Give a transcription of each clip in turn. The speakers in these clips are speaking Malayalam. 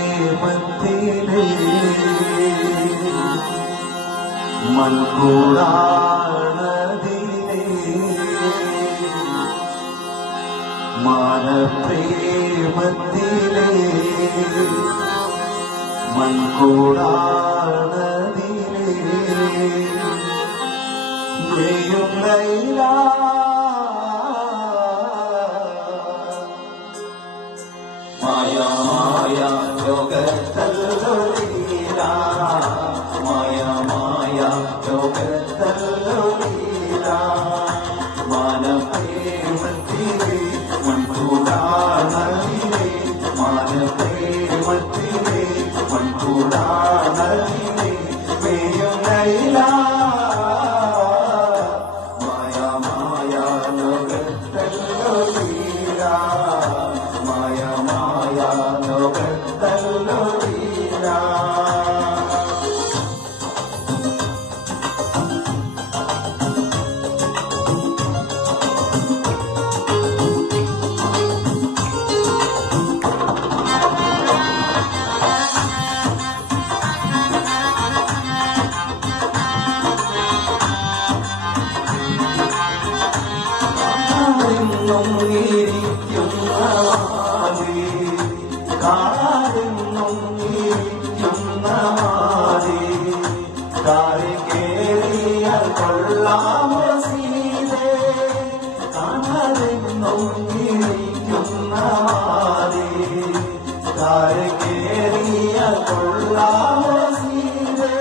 മനപ്രേമത്തിലെ മൺകൂടാണതിലെ മനപ്രേമത്തിലെ മൺകൂടാണതിലെ നെയ്യും ലൈല മായ മായ ലോകത്തല്ലൊലീല മായ മായ ലോകത്തല്ലൊലീല മാനപ്രേമത്തിലെ മൺകൂടാണതിലെ മാനപ്രേമത്തിലെ മൺകൂടാണതിലെ നെയ്യും ലൈല മായ മായ ലോകത്തല്ലൊലീല മായ മായ ലോകത്തല്ലൊലീല കാരെന്നും ഇരിക്കുന്നവാദി കാരി കേറിയാൽ കൊള്ളാമോ സീതേ കാരെന്നും ഇരിക്കുന്നവാദി കാരി കേറിയാൽ കൊള്ളാമോ സീതേ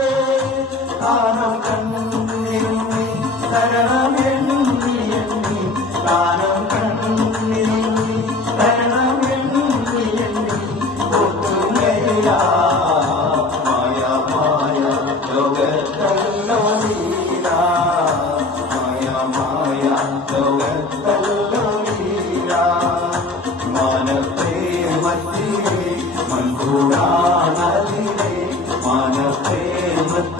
കാനം കണ്ണിൽ തരണമെണ്ണി എണ്ണി കാനം കണ്ണിൽ മായ മായ ലോകത്തല്ലൊലീല മായ മായ ലോകത്തല്ലൊലീല മാനപ്രേമത്തിലെ മൺകൂടാണതിലെ മാനപ്രേമത്തിലെ